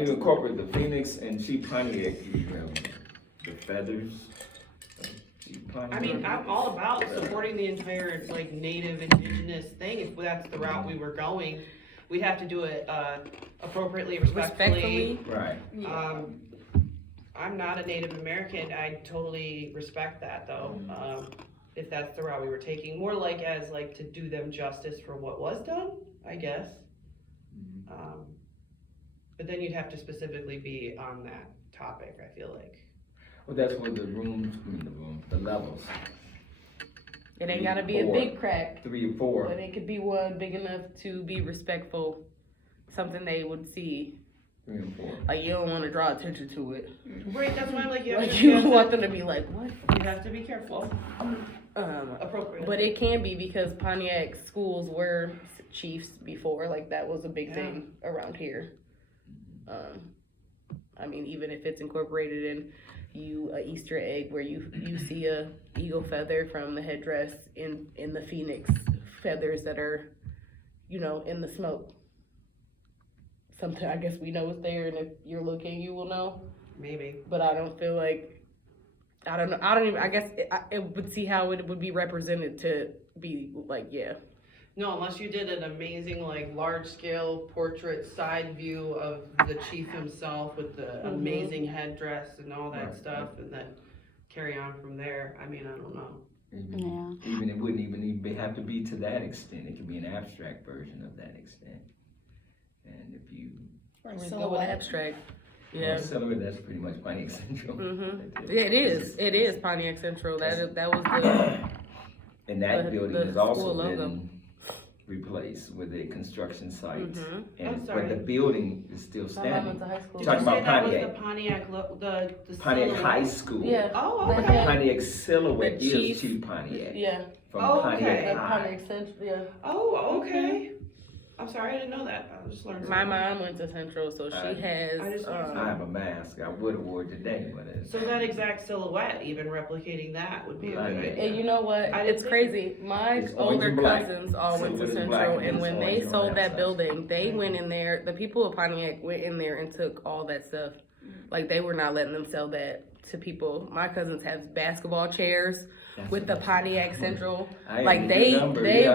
You incorporate the phoenix and Chief Pontiac, you have the feathers. I mean, I'm all about supporting the entire, like, native indigenous thing. If that's the route we were going, we'd have to do it, appropriately, respectfully. Right. I'm not a Native American. I totally respect that, though. If that's the route we were taking, more like as like to do them justice for what was done, I guess. But then you'd have to specifically be on that topic, I feel like. Well, that's where the levels. It ain't gotta be a big crack, 3 or 4. but it could be one big enough to be respectful, something they would see. 3 and 4. Like, you don't want to draw attention to it. Right, that's why I'm like, You want them to be like, what? You have to be careful. Appropriately. But it can be because Pontiac schools were chiefs before, like that was a big thing around here. I mean, even if it's incorporated in a Easter egg where you see a eagle feather from the headdress in the phoenix feathers that are, in the smoke. Sometimes I guess we know it's there, and if you're looking, you will know. Maybe. But I don't feel like, I don't know. I don't even. I guess it would see how it would be represented to be like, No, unless you did an amazing, like, large-scale portrait side view of the chief himself with the amazing headdress and all that stuff, and then carry on from there. I mean, I don't know. Even it wouldn't even have to be to that extent. It could be an abstract version of that extent. And if you go with abstract. Yeah. Silhouette, that's pretty much Pontiac Central. It is Pontiac Central. That was the. And that building has also been replaced with a construction site. But the building is still standing. Did Talking you say about that Pontiac. was the Pontiac, the Pontiac silhouette? High School. Yeah. Oh, But okay. the Pontiac silhouette The is Chief Pontiac. Yeah. From Oh, Pontiac okay. High. Pontiac Central. Yeah. Oh, okay. I'm sorry, I didn't know that. I just learned My something. mom went to Central, so she has. I just learned I have a mask. I would have wore it today, but it's. So that exact silhouette, even replicating that would be a good idea. And you know what? It's crazy. My It's orange older and black. cousins all went to Silver is black Central, and and it's when orange they on sold that that side. building, they went in there. The people of Pontiac went in there and took all that stuff. Like, they were not letting them sell that to people. My cousins have basketball chairs with the Pontiac Central. Like, they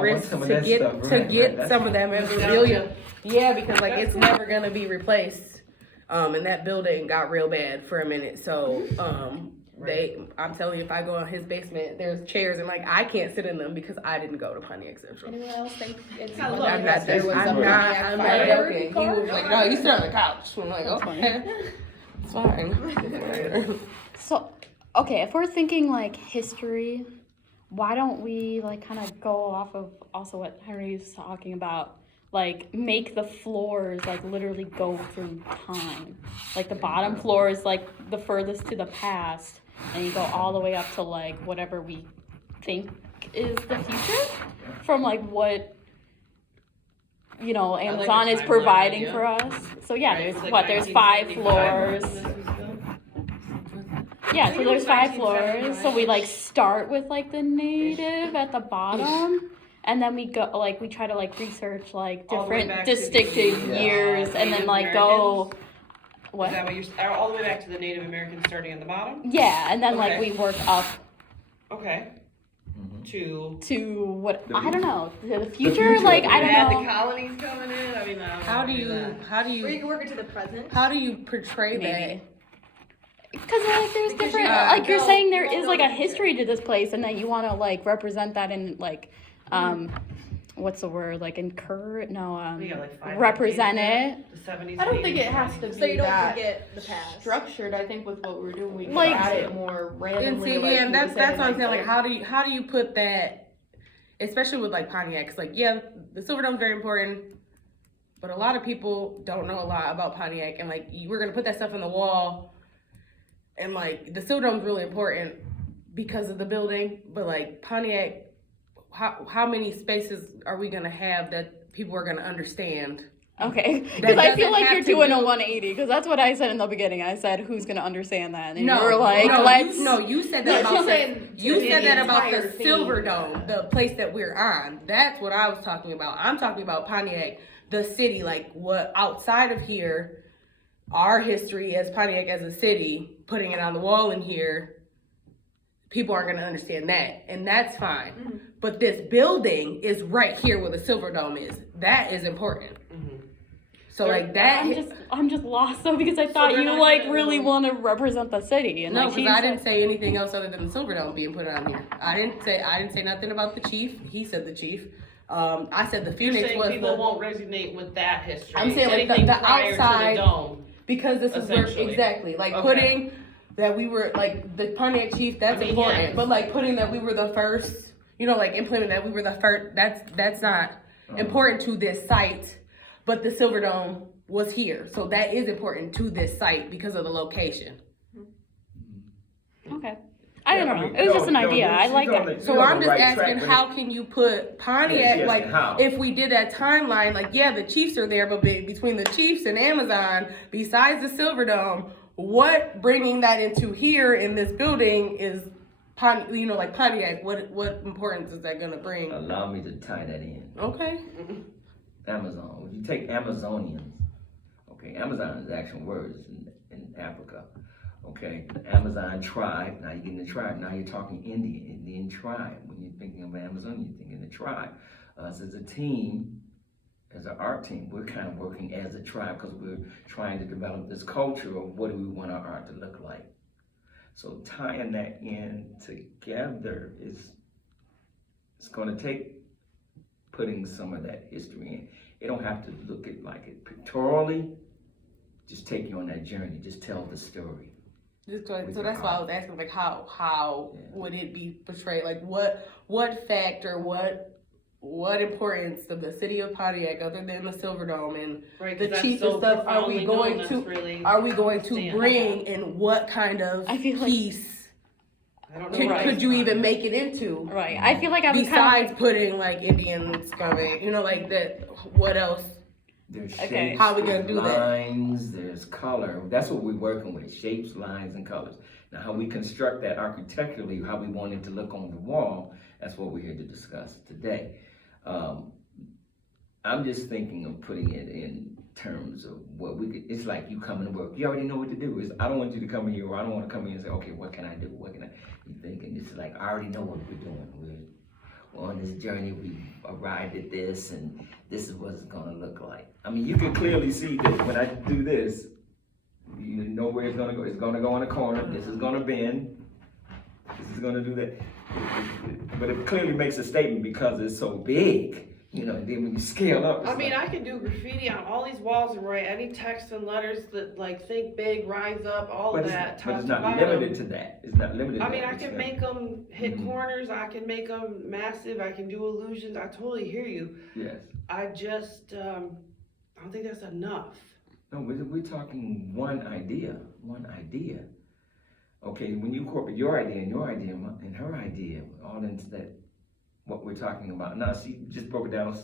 risked to get some of that memorabilia. Yeah, because like it's never gonna be replaced. And that building got real bad for a minute. So I'm telling you, if I go in his basement, there's chairs and like I can't sit in them because I didn't go to Pontiac Central. Anyone else think it's I'm I'm not joking. He was like, no, you sit on the couch. I'm like, okay, it's fine. So, okay, if we're thinking like history, why don't we like kind of go off of also what Henry's talking about? Like, make the floors, like, literally go through time. Like, the bottom floor is, like, the furthest to the past. And you go all the way up to, like, whatever we think is the future. From, like, what, Amazon is providing for us. So, yeah, there's 5 floors. Yeah, so there's 5 floors. So we, like, start with, like, the native at the bottom. And then we go, like, we try to, like, research, like, different distinctive years, and then, like, go, what? Is that what you're, all the way back to the Native Americans starting at the bottom? Yeah, and then, like, we work up. Okay. To what, I don't know, the future, like, I don't know. The colonies coming in, I mean, How do you Or you can work it to the present. how do you portray Maybe. that? Because, like, there's different, like, you're saying there is, like, a history to this place, and then you want to, like, represent that in, like, what's the word? Like encourage? No, we got like 5 represent it. The 70s. I don't think it has to be So you don't that forget the past. structured. I think with what we're doing, we can Like- add it more And randomly. see, like yeah, you that's said, what I'm saying. Like, how do you put that, especially with like Pontiacs? Like, yeah, the Silver Dome's very important, but a lot of people don't know a lot about Pontiac, and like we're gonna put that stuff on the wall, and like the Silver Dome's really important because of the building, but like Pontiac. How many spaces are we gonna have that people are gonna understand? Okay, because I feel like you're doing a 180. Because that's what I said in the beginning. I said, "Who's gonna understand that?" And you were like, "Let's." You said that about the entire Silver Dome, the place that we're on. That's what I was talking about. I'm talking about Pontiac, the city, like what outside of here. our history as Pontiac as a city, putting it on the wall in here, people aren't going to understand that, and that's fine. Mm-hmm. But this building is right here where the Silver Dome is. That is important. Mm-hmm. So like that, I'm just lost though, because I thought you like really want to represent the city. And no, because I didn't say anything else other than the Silver Dome being put on here. I didn't say nothing about the chief. He said the chief. I said the Phoenix was people won't resonate with that history. I'm saying like the outside, to the dome, because this is where exactly like putting that we were like the Pontiac chief. That's important, yes. But like putting that we were the first, like implementing that we were the first. That's not important to this site. But the Silver Dome was here, so that is important to this site because of the location. Okay. I don't know. It was just an idea. I like that. So I'm just asking, how can you put Pontiac, if we did that timeline, like, yeah, the Chiefs are there, but between the Chiefs and Amazon, besides the Silver Dome, what bringing that into here in this building is, like Pontiac, what importance is that going to bring? Allow me to tie that in. Okay. Amazon. If you take Amazonians, okay, Amazon is actual words in Africa. Okay, Amazon tribe, now you're getting the tribe, now you're talking Indian tribe. When you're thinking of Amazon, you're thinking the tribe. Us as a team, as an art team, we're kind of working as a tribe because we're trying to develop this culture of what do we want our art to look like. So tying that in together it's going to take putting some of that history in. It don't have to look at like it pictorially, just take you on that journey, just tell the story. So that's why I was asking, like, how would it be portrayed? Like, what factor, what importance of the city of Pontiac, other than the Silver Dome and the chief and stuff, are we going to bring, and what kind of piece could you even make it into? Right. I feel like I was besides putting like Indians coming, like that. What else? There's shapes, how are we gonna do lines, there's color. That's what we're working with, shapes, lines, and colors. Now, how we construct that architecturally, how we want it to look on the wall, that's what we're here to discuss today. I'm just thinking of putting it in terms of what we could, it's like you coming to work. You already know what to do. I don't want you to come in here, or I don't want to come in and say, okay, what can I do? You thinking, it's like, I already know what we're doing. We're on this journey, we arrived at this, and this is what it's gonna look like. I mean, you can clearly see that when I do this, you know where it's gonna go. It's gonna go on a corner, this is gonna bend, this is gonna do that. But it clearly makes a statement because it's so big, then when you scale up. I mean, I can do graffiti on all these walls and write any text and letters that like think big, rise up, all of that. But it's not limited to that. It's not limited to that. I mean, I can make them hit corners, I can make them massive, I can do illusions. I totally hear you. Yes. I just, I don't think that's enough. No, we're talking one idea. Okay, when you incorporate your idea and her idea, all into that, what we're talking about. Now, she just broke it down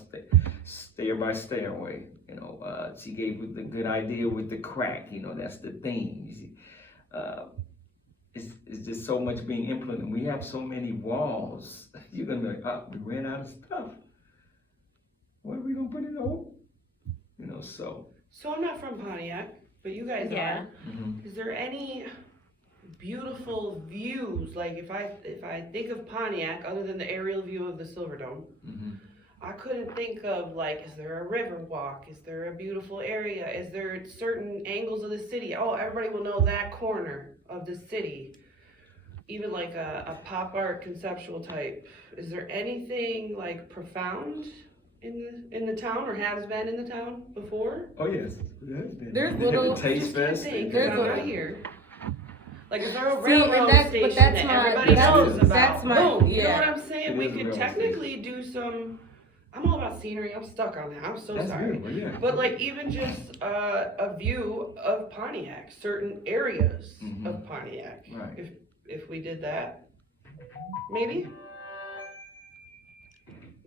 stair by stairway. She gave with the good idea with the crack. That's the theme. You see, it's just so much being implemented. We have so many walls. You're gonna be like, we ran out of stuff. What are we gonna put in the So I'm not from Pontiac, but you guys are. Mm-hmm. Is there any beautiful views? Like if I think of Pontiac, other than the aerial view of the Silver Dome, I couldn't think of like, is there a river walk? Is there a beautiful area? Is there certain angles of the city? Oh, everybody will know that corner of the city. Even like a pop art conceptual type. Is there anything like profound in the town, or has been in the town before? Oh yes, there's little taste fest. There's right here. Like, is there a railroad station that everybody knows about? That's my, boom, you know what I'm saying? We could technically do some. I'm all about scenery. I'm stuck on that. I'm so sorry. But like even just a view of Pontiac, certain areas of Pontiac. Right. If we did that, maybe.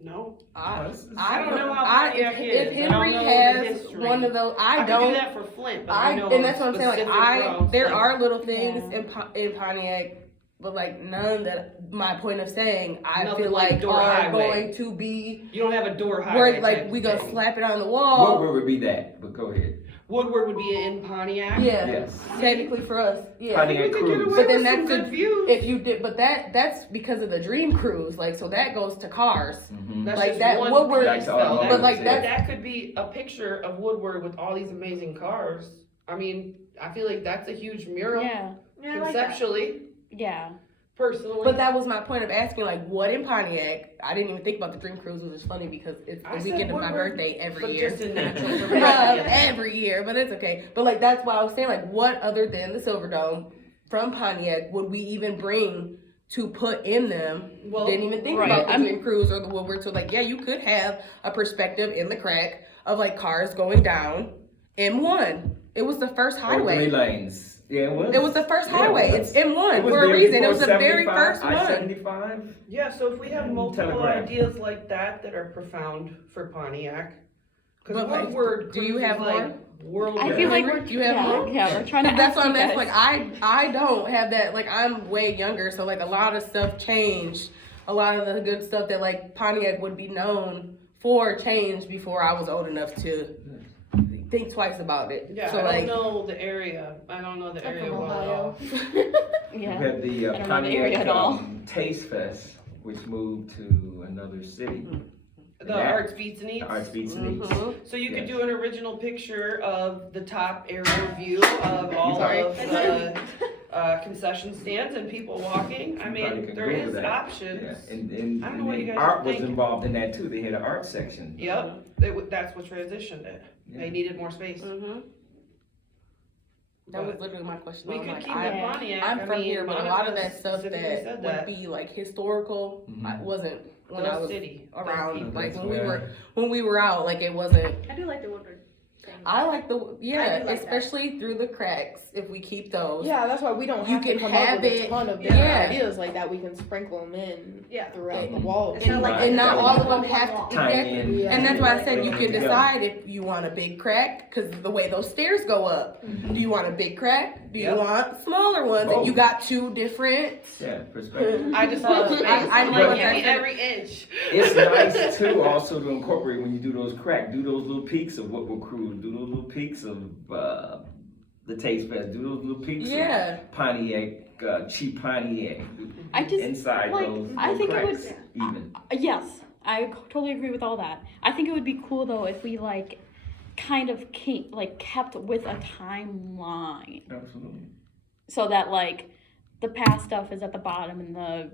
No, I don't know how Pontiac is. If Henry has one of those, I don't. do that for Flint, but I know. And that's what I'm saying. Like there are little things Yeah. in Pontiac, but like none that my point of saying I Nothing feel like like Door are Highway. going to be You don't have a door highway. where type like we gonna thing. slap it on the wall. What would be that? But go ahead. Woodward would be in Pontiac. Yeah, Yes. technically for us, yeah. I think we could get away But then with that's some the- good views. If you did, but that's because of the Dream Cruise, like, so that goes to cars. That's like just that one Woodward- piece, That's all though. it But like is, But that, that could be a picture of Woodward with all these amazing cars. I mean, I feel like that's a huge mural Yeah, Yeah, I like that. conceptually, yeah. personally. but that was my point of asking, like, what in Pontiac? I didn't even think about the Dream Cruise, which is funny because it's I the said weekend of my Woodward, birthday every but year. just in natural Uh, dramatic. every year, but it's okay. But like that's why I was saying, like, what other than the Silver Dome from Pontiac would we even bring to put in them? Well, Didn't even think right, about the I'm- Dream Cruise or the Woodward. So like, yeah, you could have a perspective in the crack of like cars going down M1. It was the first Or highway. 3 lanes. Yeah, it was. It was the first Yeah, highway. it was. It's M1 It was for a there reason. It before was the very 75, first one. I-75. Yeah, so if we have multiple Telegraph. ideas like that are profound for Pontiac, because But, like, Woodward do you Cruise have is like more? world. I feel like Remember? we're You have more? yeah, we're trying to. That's ask what I'm you asking. guys. Like I don't have that. Like I'm way younger, so like a lot of stuff changed. A lot of the good stuff that like Pontiac would be known for changed before I was old enough to think twice about it. Yeah, so I like don't know the area. I don't know the I'm area from well at all. Ohio. We Yeah. had the I don't know the area at all. Taste Fest, which moved to another city. The Yeah. Arts Beats and Eats. The Arts Beats and Eats. Mhm. So you could Yes. do an original picture of the top aerial view of all Sorry. of the concession stands and people walking. I You probably mean, could there Google is that. options. Yeah. And I don't know what you guys art was think. involved in that too. They had an art section. Yep, that's what transitioned it. They Yeah. needed more space. Mhm. That was literally my question. We I was could like, keep I- it Pontiac. I'm I from mean, here, but a lot of Monica that stuff specifically that said would that. be like historical, Mhm. I wasn't when The I was city, the around. people. Like That's when where- when we were out, like it wasn't. I do like the Woodward thing. I like the I yeah, do like that. especially through the cracks. If we keep those, Yeah, that's why we don't You have to can come have up with it- a ton of different yeah. ideas like that. We can sprinkle them in Yeah. throughout the Mhm. walls. It's not like Right. and not That all would of them be have one to. Tie Exactly. in. Yeah. And that's why I said you Bring can it together. decide if you want a big crack, because the way those stairs go up. Do you want a big crack? Do you Yep. want smaller ones? And you Both. got two different. Yeah, perspective. I just love space. I I'm know like, what give I me said. every inch. It's nice too also to incorporate when you do those crack, do those little peaks of Woodward Cruise, do those little peaks of the Taste Fest, do those little peaks Yeah. of Pontiac, cheap Pontiac. I just, Inside like, those I little think it cracks, would- even. yes, I totally agree with all that. I think it would be cool though if we like kind of kept with a timeline, Absolutely. so that like the past stuff is at the bottom and the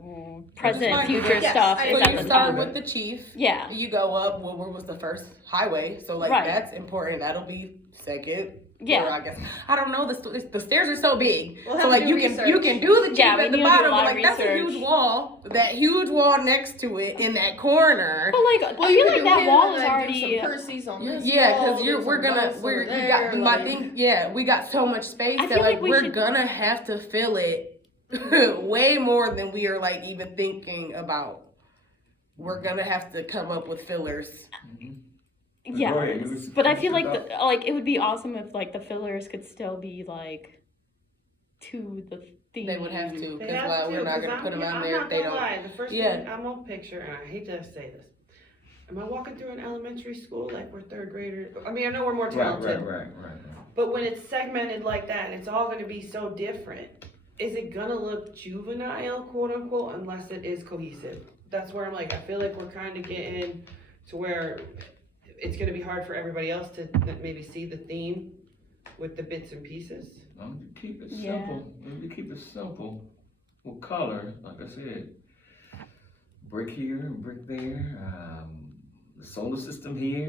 present, fine. future Yes, stuff I is So at you the start top. with the chief. Yeah, You go up. Woodward was the first highway, so like Right. that's important. That'll be second. Yeah. Or I guess I don't know. The stairs are so big, We'll so have like to do you research. can do the chief Yeah, we at the need to do a bottom, lot but of like that's a research. huge wall. That huge wall next to it in that corner. but like I feel like that wall is already. Percy's on this Yeah, wall, because there's we're some gonna dots we over got there, my like- thing. Yeah, we got so much space I that feel like like we we're should- gonna have to fill it way more than we are like even thinking about. We're gonna have to come up with fillers. Yeah, Go ahead, you was- but I feel like about- like it would be awesome if like the fillers could still be like to the theme. They would have to, They because have why to, we're not 'cause gonna I'm- put them on I'm there not if they gonna don't. lie, the first Yeah. thing I'm gonna picture, and I hate to say this, am I walking through an elementary school like we're third graders? I mean, I know we're more Right, talented, right. but when it's segmented like that and it's all gonna be so different, is it gonna look juvenile, quote unquote, unless it is cohesive? That's where I'm like, I feel like we're kind of getting to where it's gonna be hard for everybody else to maybe see the theme with the bits and pieces. Keep it Yeah. simple. Maybe keep it simple with color, like I said. Brick here and brick there. The solar system here.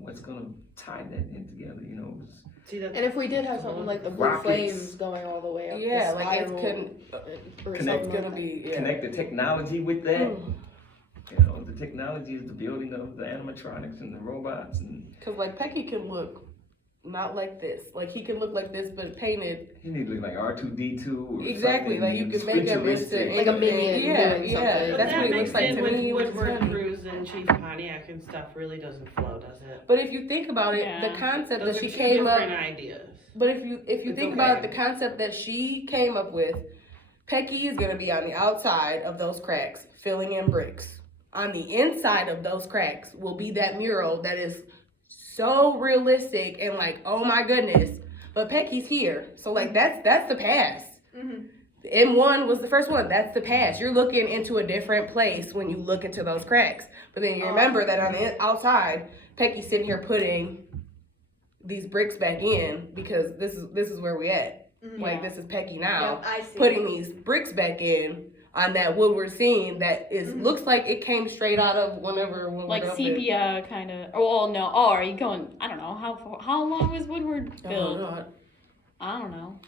What's gonna tie that in together? You know. See, that's And if we did have something like the blue Rockets. flames going all the way up Yeah, the like it's spiral couldn't. or Connect- something It's like gonna that. be yeah. Connect the technology with that. Mm. You know, the technology is the building of the animatronics and the robots and Cause like Pecky can look not like this. Like he can look like this, but painted he need to look like R2D2 or exactly. Like you can make him into futuristic. Like a anything. minion Yeah, doing yeah. something. But That's that what he mixed looks like in to with me. which is Woodward funny. Cruise and Chief Pontiac and stuff really doesn't flow, does it? But if you think about it, Yeah. the concept Those that are she two came up. different ideas. But if you It's think okay. about it, the concept that she came up with, Pecky is gonna be on the outside of those cracks, filling in bricks. On the inside of those cracks will be that mural that is so realistic and like, oh my goodness. But Pecky's here. So like that's the past. M1 was the first one. That's the past. You're looking into a different place when you look into those cracks. But then you remember that on the outside, Pecky's sitting here putting these bricks back in because this is where we at. Like this is Pecky now, Yep, I see. putting these bricks back in on that wood we're seeing that is looks like it came straight out of whenever Like sepia kind of. Oh no. Oh, are you going? I don't know how long was Woodward built? I don't know.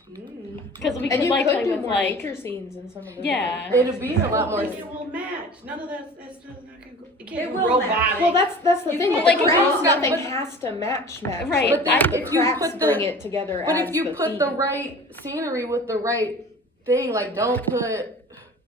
Because we And could you like could play do with more like nature scenes in some of the Yeah. different It'd be a lot more. I think it will match. None of that's not gonna go. It can't It be will match. robotic. Well, that's the You thing. can't With the like cracks, if you- nothing but- has to match. Right, but then the if you cracks put the- bring it together. But as if you the put the theme. right scenery with the right thing, like don't put